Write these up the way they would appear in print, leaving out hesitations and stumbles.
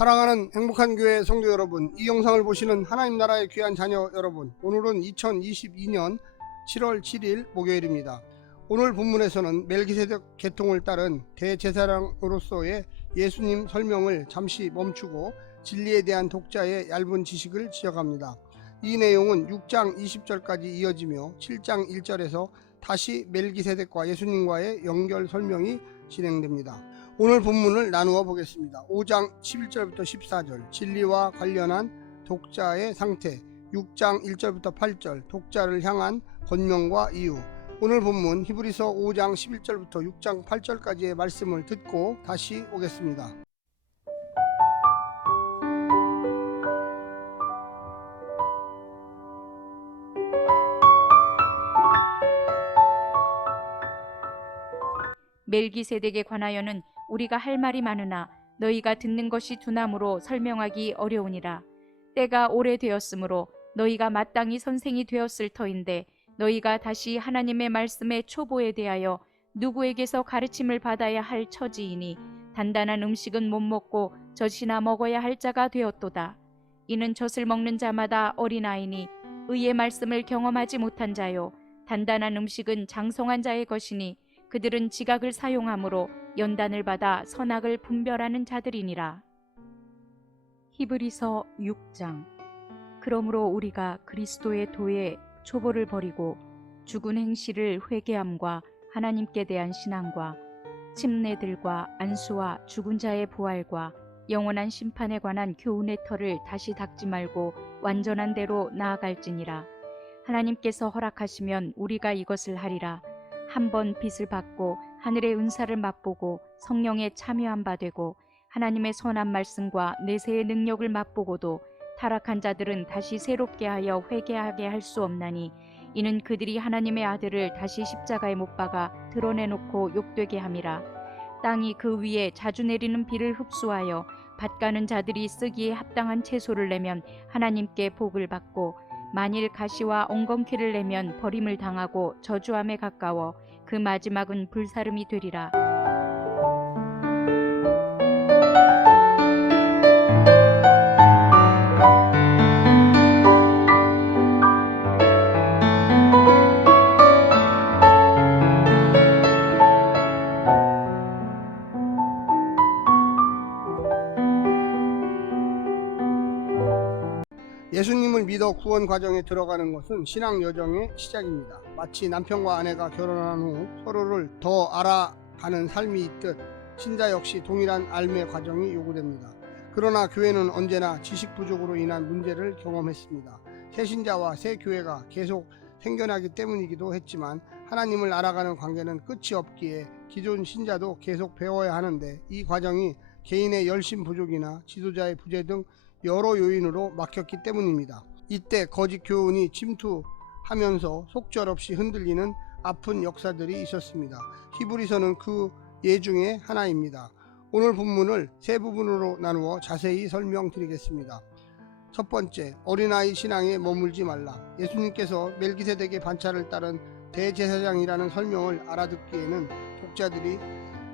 사랑하는 행복한 교회 성도 여러분, 이 영상을 보시는 하나님 나라의 귀한 자녀 여러분, 오늘은 2022년 7월 7일 목요일입니다. 오늘 본문에서는 멜기세덱 계통을 따른 대제사장으로서의 예수님 설명을 잠시 멈추고 진리에 대한 독자의 얇은 지식을 지적합니다. 이 내용은 6장 20절까지 이어지며 7장 1절에서 다시 멜기세덱과 예수님과의 연결 설명이 진행됩니다. 오늘 본문을 나누어 보겠습니다. 5장 11절부터 14절 진리와 관련한 독자의 상태, 6장 1절부터 8절 독자를 향한 권면과 이유. 오늘 본문 히브리서 5장 11절부터 6장 8절까지의 말씀을 듣고 다시 오겠습니다. 멜기세덱에 관하여는 우리가 할 말이 많으나 너희가 듣는 것이 둔함으로 설명하기 어려우니라. 때가 오래되었으므로 너희가 마땅히 선생이 되었을 터인데 너희가 다시 하나님의 말씀의 초보에 대하여 누구에게서 가르침을 받아야 할 처지이니 단단한 음식은 못 먹고 젖이나 먹어야 할 자가 되었도다. 이는 젖을 먹는 자마다 어린아이니 의의 말씀을 경험하지 못한 자요, 단단한 음식은 장성한 자의 것이니 그들은 지각을 사용함으로 연단을 받아 선악을 분별하는 자들이니라. 히브리서 6장. 그러므로 우리가 그리스도의 도에 초보를 버리고 죽은 행실을 회개함과 하나님께 대한 신앙과 침례들과 안수와 죽은 자의 부활과 영원한 심판에 관한 교훈의 터를 다시 닦지 말고 완전한 대로 나아갈지니라. 하나님께서 허락하시면 우리가 이것을 하리라. 한번 빚을 받고 하늘의 은사를 맛보고 성령에 참여한 바 되고 하나님의 선한 말씀과 내세의 능력을 맛보고도 타락한 자들은 다시 새롭게 하여 회개하게 할 수 없나니 이는 그들이 하나님의 아들을 다시 십자가에 못 박아 드러내놓고 욕되게 함이라. 땅이 그 위에 자주 내리는 비를 흡수하여 밭가는 자들이 쓰기에 합당한 채소를 내면 하나님께 복을 받고 만일 가시와 엉겅퀴를 내면 버림을 당하고 저주함에 가까워 그 마지막은 불사름이 되리라. 예수님을 믿어 구원 과정에 들어가는 것은 신앙 여정의 시작입니다. 마치 남편과 아내가 결혼한 후 서로를 더 알아가는 삶이 있듯 신자 역시 동일한 알매 과정이 요구됩니다. 그러나 교회는 언제나 지식 부족으로 인한 문제를 경험했습니다. 새 신자와 새 교회가 계속 생겨나기 때문이기도 했지만 하나님을 알아가는 관계는 끝이 없기에 기존 신자도 계속 배워야 하는데 이 과정이 개인의 열심 부족이나 지도자의 부재 등 여러 요인으로 막혔기 때문입니다. 이때 거짓 교훈이 침투하면서 속절없이 흔들리는 아픈 역사들이 있었습니다. 히브리서는 그 예 중에 하나입니다. 오늘 본문을 세 부분으로 나누어 자세히 설명드리겠습니다. 첫 번째, 어린아이 신앙에 머물지 말라. 예수님께서 멜기세덱의 반차를 따른 대제사장이라는 설명을 알아듣기에는 독자들이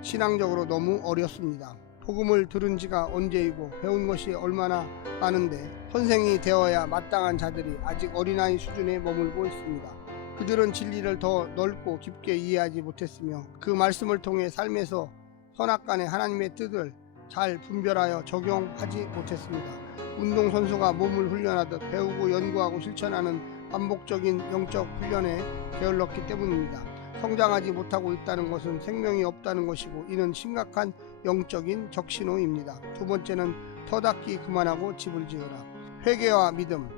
신앙적으로 너무 어렸습니다. 복음을 들은 지가 언제이고 배운 것이 얼마나 많은데 선생이 되어야 마땅한 자들이 아직 어린아이 수준에 머물고 있습니다. 그들은 진리를 더 넓고 깊게 이해하지 못했으며 그 말씀을 통해 삶에서 선악간의 하나님의 뜻을 잘 분별하여 적용하지 못했습니다. 운동선수가 몸을 훈련하듯 배우고 연구하고 실천하는 반복적인 영적 훈련에 게을렀기 때문입니다. 성장하지 못하고 있다는 것은 생명이 없다는 것이고 이는 심각한 영적인 적신호입니다. 두 번째는 터닦기 그만하고 집을 지으라. 회개와 믿음,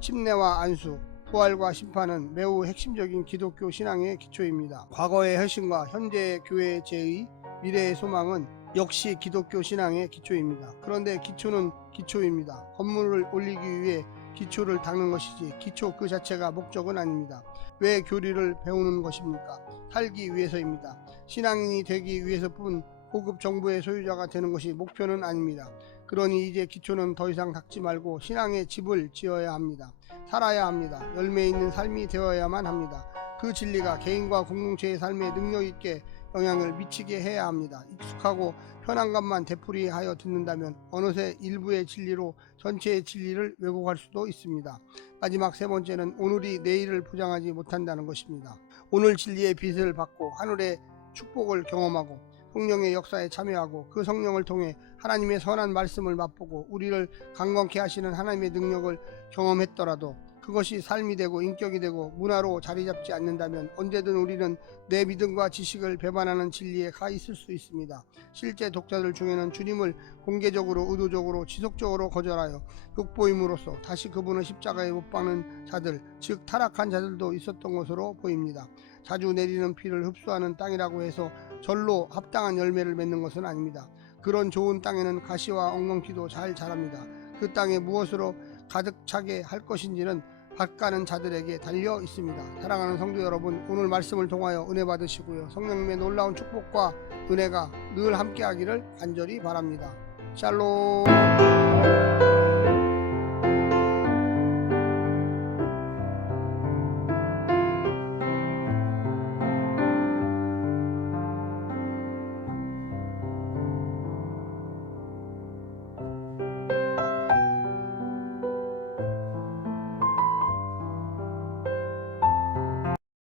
침례와 안수, 부활과 심판은 매우 핵심적인 기독교 신앙의 기초입니다. 과거의 혈신과 현재의 교회의 제의, 미래의 소망은 역시 기독교 신앙의 기초입니다. 그런데 기초는 기초입니다. 건물을 올리기 위해 기초를 닦는 것이지 기초 그 자체가 목적은 아닙니다. 왜 교리를 배우는 것입니까? 살기 위해서입니다. 신앙인이 되기 위해서뿐 고급 정보의 소유자가 되는 것이 목표는 아닙니다. 그러니 이제 기초는 더 이상 닦지 말고 신앙의 집을 지어야 합니다. 살아야 합니다. 열매 있는 삶이 되어야만 합니다. 그 진리가 개인과 공동체의 삶에 능력 있게 영향을 미치게 해야 합니다. 익숙하고 편한 것만 되풀이하여 듣는다면 어느새 일부의 진리로 전체의 진리를 왜곡할 수도 있습니다. 마지막 세 번째는 오늘이 내일을 보장하지 못한다는 것입니다. 오늘 진리의 빛을 받고 하늘의 축복을 경험하고 성령의 역사에 참여하고 그 성령을 통해 하나님의 선한 말씀을 맛보고 우리를 강건케 하시는 하나님의 능력을 경험했더라도 그것이 삶이 되고 인격이 되고 문화로 자리 잡지 않는다면 언제든 우리는 내 믿음과 지식을 배반하는 진리에 가 있을 수 있습니다. 실제 독자들 중에는 주님을 공개적으로 의도적으로 지속적으로 거절하여 욕보임으로써 다시 그분을 십자가에 못 박는 자들, 즉 타락한 자들도 있었던 것으로 보입니다. 자주 내리는 비를 흡수하는 땅이라고 해서 절로 합당한 열매를 맺는 것은 아닙니다. 그런 좋은 땅에는 가시와 엉겅퀴도 잘 자랍니다. 그 땅에 무엇으로 가득 차게 할 것인지는 밭가는 자들에게 달려 있습니다. 사랑하는 성도 여러분, 오늘 말씀을 통하여 은혜 받으시고요. 성령님의 놀라운 축복과 은혜가 늘 함께하기를 간절히 바랍니다. 샬롬.